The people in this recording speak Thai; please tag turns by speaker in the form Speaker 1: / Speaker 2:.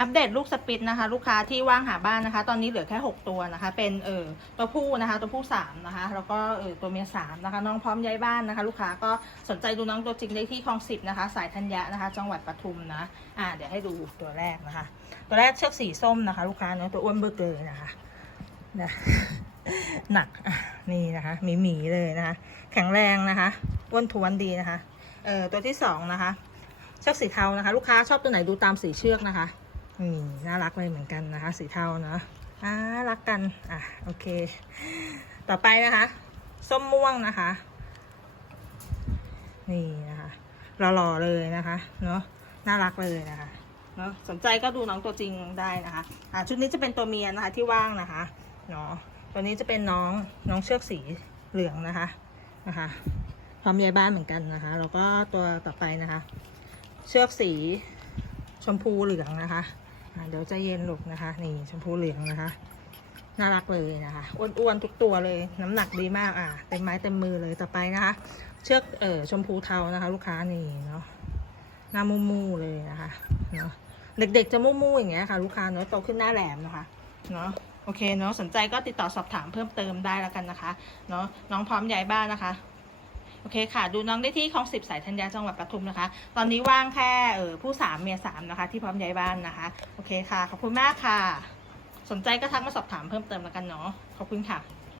Speaker 1: อัปเดตลูกสปิดนะคะ ลูกค้าที่ว่างหาบ้านนะคะ ตอนนี้เหลือแค่ 6 ตัวนะคะ เป็นเออตัวผู้นะคะ ตัวผู้3นะคะแล้วก็เออตัวเมีย3นะคะ น้องพร้อมย้ายบ้านนะคะ ลูกค้าก็สนใจดูน้องตัวจริงได้ที่คลองสิบนะคะ สายธัญญะนะคะ จังหวัดปทุมนะอ่าเดี๋ยวให้ดูตัวแรกนะคะ ตัวแรกเชือกสีส้มนะคะ ลูกค้าเนาะตัวอ้วนเบึกเลยนะคะนะหนักอะนี่นะคะหมีหมีเลยนะคะ แข็งแรงนะคะอ้วนทวนดีนะคะเออตัวที่สองนะคะเชือกสีเทานะคะ ลูกค้าชอบตัวไหนดูตามสีเชือกนะคะ นี่น่ารักเลยเหมือนกันนะคะ สีเทาเนาะอ่ารักกันอะโอเค ต่อไปนะคะ ส้มม่วงนะคะ นี่นะคะหล่อๆเลยนะคะ เนาะน่ารักเลยนะคะเนาะสนใจก็ดูน้องตัวจริงได้นะคะอ่าชุดนี้จะเป็นตัวเมียนะคะที่ว่างนะคะเนาะตัวนี้จะเป็นน้องน้องเชือกสีเหลืองนะคะนะคะพร้อมยายบ้านเหมือนกันนะคะแล้วก็ตัวต่อไปนะคะ เชือกสีชมพูเหลืองนะคะ เดี๋ยวใจะเย็นหลกนะคะ นี่ชมพูเหลืองนะคะ น่ารักเลยนะคะ อ้วนๆทุกตัวเลย น้ำหนักดีมากอะเต็มไม้เต็มมือเลยต่อไปนะคะ เชือกเอ่อชมพูเทานะคะ ลูกค้านี่เนาะหน้ามูมูเลยนะคะเนาะเด็กๆจะมูมูอย่างเงี้ยค่ะ ลูกค้าเนาะโตขึ้นหน้าแหลมนะคะเนาะโอเคเนาะสนใจก็ติดต่อสอบถามเพิ่มเติมได้แล้วกันนะคะเนาะน้องพร้อมย้ายบ้านนะคะ โอเคค่ะ ดูน้องได้ที่คลองสิบสายธัญญาจังหวัดปทุมนะคะ ตอนนี้ว่างแค่เออผู้สามเมียสามนะคะ ที่พร้อมย้ายบ้านนะคะ โอเคค่ะ ขอบคุณมากค่ะ สนใจก็ทักมาสอบถามเพิ่มเติมแล้วกันเนาะขอบคุณค่ะ